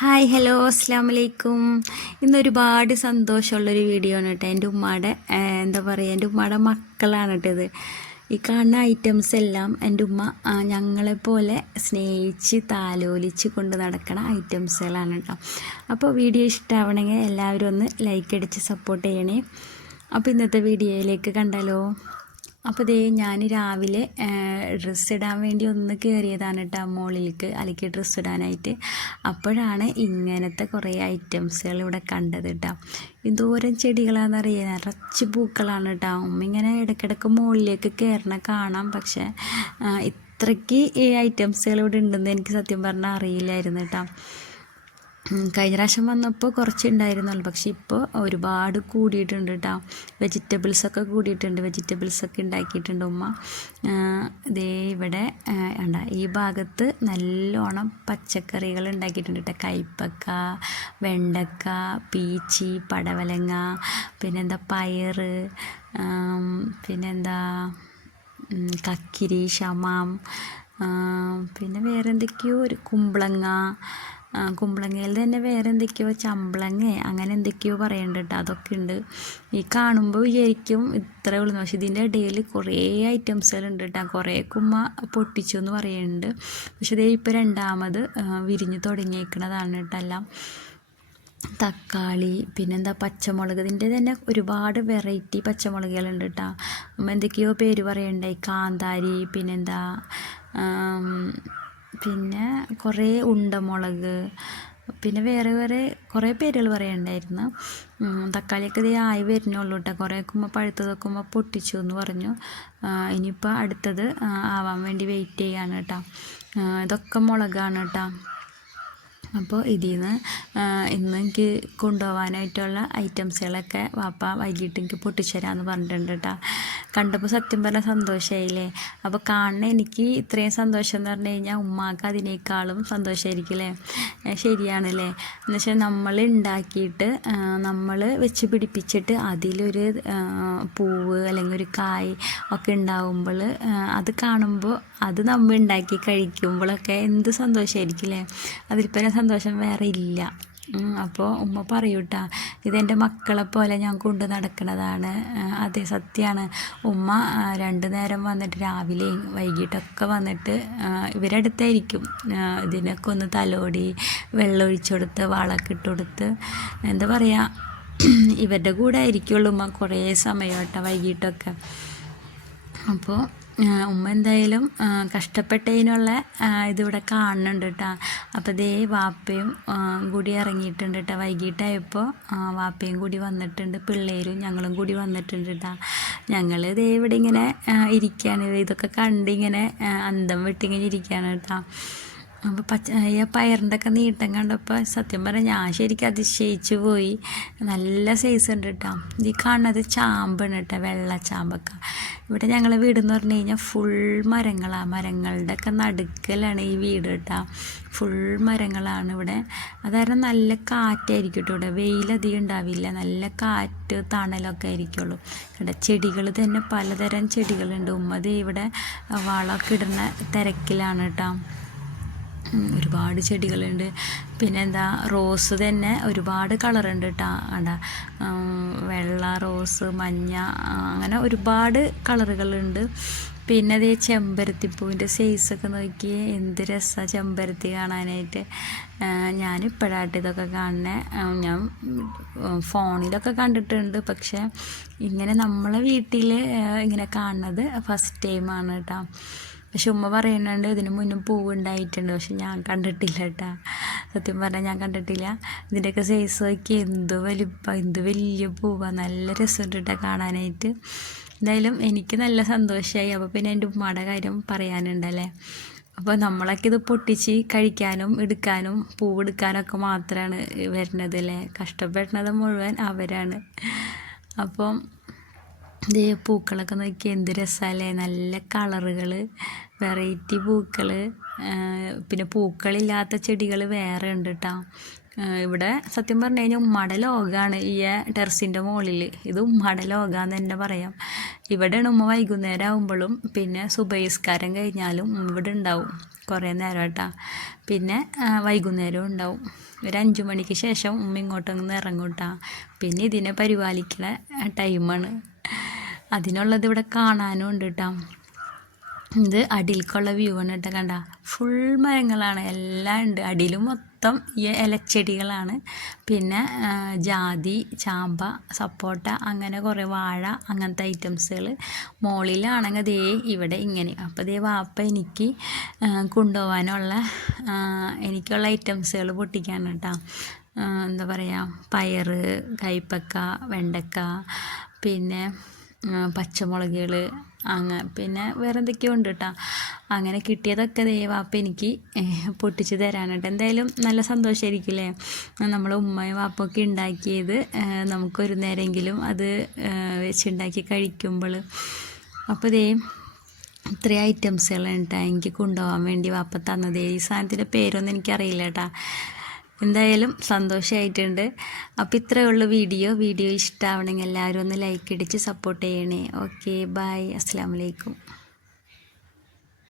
Hi hello അസ്സാം വലൈക്കും. ഇന്നൊരുപാട് സന്തോഷമുള്ളൊരു video ആണ് കേട്ടോ. എൻ്റെ ഉമ്മയുടെ എന്താ പറയുക, എൻ്റെ ഉമ്മയുടെ മക്കളാണ് കേട്ടോ ഇത്. ഈ കാണുന്ന ഐറ്റംസ് എല്ലാം എൻ്റെ ഉമ്മ ഞങ്ങളെപ്പോലെ സ്നേഹിച്ച് താലോലിച്ച് കൊണ്ട് നടക്കണ ഐറ്റംസുകളാണ് കേട്ടോ. അപ്പോൾ വീഡിയോ ഇഷ്ടമാവണമെങ്കിൽ എല്ലാവരും ഒന്ന് ലൈക്ക് അടിച്ച് സപ്പോർട്ട് ചെയ്യണേ. അപ്പോൾ ഇന്നത്തെ വീഡിയോയിലേക്ക് കണ്ടാലോ. അപ്പോൾ ദേ ഞാൻ രാവിലെ ഡ്രസ്സ് ഇടാൻ വേണ്ടി ഒന്ന് കയറിയതാണ് കേട്ടോ മുകളിലേക്ക്, അലക്കി ഡ്രസ്സ് ഇടാനായിട്ട്. അപ്പോഴാണ് ഇങ്ങനത്തെ കുറേ ഐറ്റംസുകൾ ഇവിടെ കണ്ടത് കേട്ടോ. എന്തോരം ചെടികളാണെന്നറിയാം, നിറച്ച് പൂക്കളാണ് കേട്ടോ. ഇങ്ങനെ ഇടയ്ക്കിടയ്ക്ക് മുകളിലേക്ക് കയറണ കാണാം. പക്ഷേ ഇത്രയ്ക്ക് ഈ ഐറ്റംസുകൾ ഇവിടെ ഉണ്ടെന്ന് എനിക്ക് സത്യം പറഞ്ഞാൽ അറിയില്ലായിരുന്നു കേട്ടോ. കഴിഞ്ഞ പ്രാവശ്യം വന്നപ്പോൾ കുറച്ചുണ്ടായിരുന്നുള്ളൂ, പക്ഷെ ഇപ്പോൾ ഒരുപാട് കൂടിയിട്ടുണ്ട് കേട്ടോ. വെജിറ്റബിൾസൊക്കെ കൂടിയിട്ടുണ്ട്, വെജിറ്റബിൾസൊക്കെ ഉണ്ടാക്കിയിട്ടുണ്ട് ഉമ്മ. ദേ ഇവിടെ ഈ ഭാഗത്ത് നല്ലോണം പച്ചക്കറികൾ ഉണ്ടാക്കിയിട്ടുണ്ട് കേട്ടോ. കയ്പ്പക്ക, വെണ്ടക്ക, പീച്ചി, പടവലങ്ങ, പിന്നെന്താ പയറ്, പിന്നെന്താ കക്കിരി, ഷമാം, പിന്നെ വേറെ എന്തൊക്കെയോ ഒരു കുമ്പളങ്ങ, കുമ്പളങ്ങയിൽ തന്നെ വേറെ എന്തൊക്കെയോ ചമ്പളങ്ങ അങ്ങനെ എന്തൊക്കെയോ പറയുന്നുണ്ട് കേട്ടോ. അതൊക്കെ ഉണ്ട്. ഈ കാണുമ്പോൾ വിചാരിക്കും ഇത്രേ ഉള്ളൂ, പക്ഷെ ഇതിൻ്റെ ഇടയിൽ കുറേ ഐറ്റംസുകളുണ്ട് കേട്ടോ. കുറേ കുമ്മ പൊട്ടിച്ചു എന്ന് പറയുന്നുണ്ട്. പക്ഷെ ഇതേ ഇപ്പോൾ രണ്ടാമത് വിരിഞ്ഞ് തുടങ്ങിയേക്കണതാണ് കേട്ടോ എല്ലാം. തക്കാളി, പിന്നെന്താ പച്ചമുളക്, ഇതിൻ്റെ തന്നെ ഒരുപാട് വെറൈറ്റി പച്ചമുളകുകളുണ്ട് കേട്ടോ. എന്തൊക്കെയോ പേര് പറയുന്നുണ്ടായി, കാന്താരി, പിന്നെന്താ പിന്നെ കുറേ ഉണ്ടമുളക്, പിന്നെ വേറെ വേറെ കുറേ പേരുകൾ പറയുന്നുണ്ടായിരുന്നു. തക്കാളിയൊക്കെ ഇത് ആയി വരുന്നുള്ളൂ കേട്ടോ. കുറേ വെക്കുമ്പോൾ പഴുത്തത് വെക്കുമ്പോൾ പൊട്ടിച്ചു എന്ന് പറഞ്ഞു. ഇനിയിപ്പോൾ അടുത്തത് ആവാൻ വേണ്ടി വെയിറ്റ് ചെയ്യാണ് കേട്ടോ. ഇതൊക്കെ മുളകാണ് കേട്ടോ. അപ്പോൾ ഇതിൽ നിന്ന് ഇന്ന് എനിക്ക് കൊണ്ടുപോകാനായിട്ടുള്ള ഐറ്റംസുകളൊക്കെ വാപ്പ വൈകിട്ട് എനിക്ക് പൊട്ടിച്ചേരാമെന്ന് പറഞ്ഞിട്ടുണ്ട് കേട്ടോ. കണ്ടപ്പോൾ സത്യം പറഞ്ഞാൽ സന്തോഷമായില്ലേ. അപ്പോൾ കാണുന്ന എനിക്ക് ഇത്രയും സന്തോഷം എന്ന് പറഞ്ഞു കഴിഞ്ഞാൽ ഉമ്മാക്ക് അതിനേക്കാളും സന്തോഷമായിരിക്കും അല്ലേ. ശരിയാണല്ലേ. എന്നുവെച്ചാൽ നമ്മൾ ഉണ്ടാക്കിയിട്ട് നമ്മൾ വെച്ച് പിടിപ്പിച്ചിട്ട് അതിലൊരു പൂവ് അല്ലെങ്കിൽ ഒരു കായ് ഒക്കെ ഉണ്ടാവുമ്പോൾ അത് കാണുമ്പോൾ അത് നമ്മൾ ഉണ്ടാക്കി കഴിക്കുമ്പോഴൊക്കെ എന്ത് സന്തോഷമായിരിക്കും അല്ലേ. അതിൽപ്പരം സന്തോഷം വേറെ ഇല്ല. അപ്പോൾ ഉമ്മ പറയൂട്ടാ, ഇതെൻ്റെ മക്കളെ പോലെ ഞാൻ കൊണ്ട് നടക്കുന്നതാണ്. അതെ, സത്യമാണ്. ഉമ്മ 2 നേരം വന്നിട്ട് രാവിലെയും വൈകിട്ടൊക്കെ വന്നിട്ട് ഇവരടുത്തായിരിക്കും. ഇതിനൊക്കെ ഒന്ന് തലോടി വെള്ളം ഒഴിച്ചു കൊടുത്ത് വളമൊക്കെ ഇട്ട് കൊടുത്ത് എന്താ പറയുക, ഇവരുടെ കൂടെ ആയിരിക്കുള്ളൂ ഉമ്മ കുറേ സമയം കേട്ടോ വൈകിട്ടൊക്കെ. അപ്പോൾ ഉമ്മ എന്തായാലും കഷ്ടപ്പെട്ടതിനുള്ള ഇതിവിടെ കാണുന്നുണ്ട് കേട്ടോ. അപ്പോൾ ദേ വാപ്പയും കൂടി ഇറങ്ങിയിട്ടുണ്ട് കേട്ടോ. വൈകിട്ടായപ്പോൾ വാപ്പയും കൂടി വന്നിട്ടുണ്ട്, പിള്ളേരും ഞങ്ങളും കൂടി വന്നിട്ടുണ്ട് കേട്ടോ. ഞങ്ങൾ ദേ ഇവിടെ ഇങ്ങനെ ഇരിക്കുകയാണ്. ഇതൊക്കെ കണ്ടിങ്ങനെ അന്തം വിട്ടിങ്ങനെ ഇരിക്കുകയാണ് കേട്ടോ. അപ്പോൾ ഈ പയറിൻ്റെ ഒക്കെ നീട്ടം കണ്ടപ്പോൾ സത്യം പറഞ്ഞാൽ ഞാൻ ശരിക്കും അതിശയിച്ചു പോയി. നല്ല സൈസ് ഉണ്ട് കേട്ടോ. ഈ കാണുന്നത് ചാമ്പാണ് കേട്ടോ, വെള്ളച്ചാമ്പൊക്കെ. ഇവിടെ ഞങ്ങളെ വീടെന്ന് പറഞ്ഞു കഴിഞ്ഞാൽ ഫുൾ മരങ്ങളാണ്. മരങ്ങളുടെ ഒക്കെ നടുക്കലാണ് ഈ വീട് കേട്ടോ. ഫുൾ മരങ്ങളാണ് ഇവിടെ. അതായത് നല്ല കാറ്റായിരിക്കും കേട്ടോ. ഇവിടെ വെയിലധികം ഉണ്ടാവില്ല, നല്ല കാറ്റ് തണലൊക്കെ ആയിരിക്കുള്ളൂ. ഇവിടെ ചെടികൾ തന്നെ പലതരം ചെടികളുണ്ട്. ഉമ്മത് ഇവിടെ വളമൊക്കെ ഇടുന്ന തിരക്കിലാണ് കേട്ടോ. ഒരുപാട് ചെടികളുണ്ട്. പിന്നെന്താ റോസ് തന്നെ ഒരുപാട് കളറുണ്ട് കേട്ടോ. അണ്ട വെള്ള റോസ്, മഞ്ഞ, അങ്ങനെ ഒരുപാട് കളറുകളുണ്ട്. പിന്നെ അതേ ചെമ്പരത്തിപ്പൂവിൻ്റെ സൈസൊക്കെ നോക്കി എന്ത് രസമാണ് ചെമ്പരത്തി കാണാനായിട്ട്. ഞാനിപ്പോഴായിട്ട് ഇതൊക്കെ കാണുന്നത്. ഞാൻ ഫോണിലൊക്കെ കണ്ടിട്ടുണ്ട്, പക്ഷേ ഇങ്ങനെ നമ്മളെ വീട്ടിൽ ഇങ്ങനെ കാണുന്നത് ഫസ്റ്റ് ടൈമാണ് കേട്ടോ. പക്ഷെ ഉമ്മ പറയുന്നുണ്ട് ഇതിന് മുന്നും പൂവ് ഉണ്ടായിട്ടുണ്ട്, പക്ഷെ ഞാൻ കണ്ടിട്ടില്ല കേട്ടോ. സത്യം പറഞ്ഞാൽ ഞാൻ കണ്ടിട്ടില്ല. ഇതിൻ്റെയൊക്കെ സൈസ് നോക്കി എന്ത് വലിപ്പം, എന്ത് വലിയ പൂവാണ്. നല്ല രസമുണ്ട് കേട്ടോ കാണാനായിട്ട്. എന്തായാലും എനിക്ക് നല്ല സന്തോഷമായി. അപ്പോൾ പിന്നെ എൻ്റെ ഉമ്മയുടെ കാര്യം പറയാനുണ്ടല്ലേ. അപ്പോൾ നമ്മളൊക്കെ ഇത് പൊട്ടിച്ച് കഴിക്കാനും എടുക്കാനും പൂവെടുക്കാനൊക്കെ മാത്രമാണ് വരുന്നത് അല്ലേ. കഷ്ടപ്പെടുന്നത് മുഴുവൻ അവരാണ്. അപ്പം ഇതേ പൂക്കളൊക്കെ നോക്കി എന്ത് രസമല്ലേ, നല്ല കളറുകൾ, വെറൈറ്റി പൂക്കൾ. പിന്നെ പൂക്കളില്ലാത്ത ചെടികൾ വേറെ ഉണ്ട് കേട്ടോ. ഇവിടെ സത്യം പറഞ്ഞു കഴിഞ്ഞാൽ ഉമ്മയുടെ ലോകമാണ് ഈ ടെറസിൻ്റെ മുകളിൽ. ഇത് ഉമ്മയുടെ ലോകമാണെന്ന് തന്നെ പറയാം. ഇവിടെയാണ് ഉമ്മ വൈകുന്നേരം ആകുമ്പോഴും പിന്നെ സുബഹിസ്കാരം കഴിഞ്ഞാലും ഇവിടെ ഉണ്ടാവും കുറേ നേരം കേട്ടോ. പിന്നെ വൈകുന്നേരവും ഉണ്ടാവും. ഒരു 5 മണിക്ക് ശേഷം ഉമ്മ ഇങ്ങോട്ടൊന്ന് ഇറങ്ങും കേട്ടോ. പിന്നെ ഇതിനെ പരിപാലിക്കുന്ന ടൈമാണ്. അതിനുള്ളത് ഇവിടെ കാണാനും ഉണ്ട് കേട്ടോ. ഇത് അടിയിലേക്കുള്ള വ്യൂ ആണ് കേട്ടോ. കണ്ട ഫുൾ മരങ്ങളാണ്, എല്ലാം ഉണ്ട്. അടിയിൽ മൊത്തം ഈ ഇലച്ചെടികളാണ്. പിന്നെ ജാതി, ചാമ്പ, സപ്പോട്ട, അങ്ങനെ കുറേ വാഴ, അങ്ങനത്തെ ഐറ്റംസുകൾ. മുകളിലാണെങ്കിൽ ദേ ഇവിടെ ഇങ്ങനെ. അപ്പോൾ ദേ വാപ്പ എനിക്ക് കൊണ്ടുപോകാനുള്ള എനിക്കുള്ള ഐറ്റംസുകൾ പൊട്ടിക്കാണ് കേട്ടോ. എന്താ പറയുക, പയർ, കൈപ്പക്ക, വെണ്ടക്ക, പിന്നെ പച്ചമുളകുകൾ, പിന്നെ വേറെ എന്തൊക്കെയോ ഉണ്ട് കേട്ടോ. അങ്ങനെ കിട്ടിയതൊക്കെ വാപ്പ എനിക്ക് പൊട്ടിച്ച് തരാനുണ്ട്. എന്തായാലും നല്ല സന്തോഷമായിരിക്കില്ലേ, നമ്മളെ ഉമ്മയും വാപ്പൊക്കെ ഉണ്ടാക്കിയത് നമുക്കൊരു നേരമെങ്കിലും അത് വെച്ചുണ്ടാക്കി കഴിക്കുമ്പോൾ. അപ്പോൾ ഇത്രയും ഐറ്റംസുകളാണ് കേട്ടോ എനിക്ക് കൊണ്ടുപോകാൻ വേണ്ടി വാപ്പ തന്നത്. ഈ സാധനത്തിൻ്റെ പേരൊന്നും എനിക്കറിയില്ല കേട്ടോ. എന്തായാലും സന്തോഷമായിട്ടുണ്ട്. അപ്പോൾ ഇത്രയേ ഉള്ളൂ വീഡിയോ ഇഷ്ടമാവണമെങ്കിൽ എല്ലാവരും ഒന്ന് ലൈക്ക് അടിച്ച് സപ്പോർട്ട് ചെയ്യണേ. ഓക്കെ, ബൈ, അസ്സലാമു അലൈക്കും.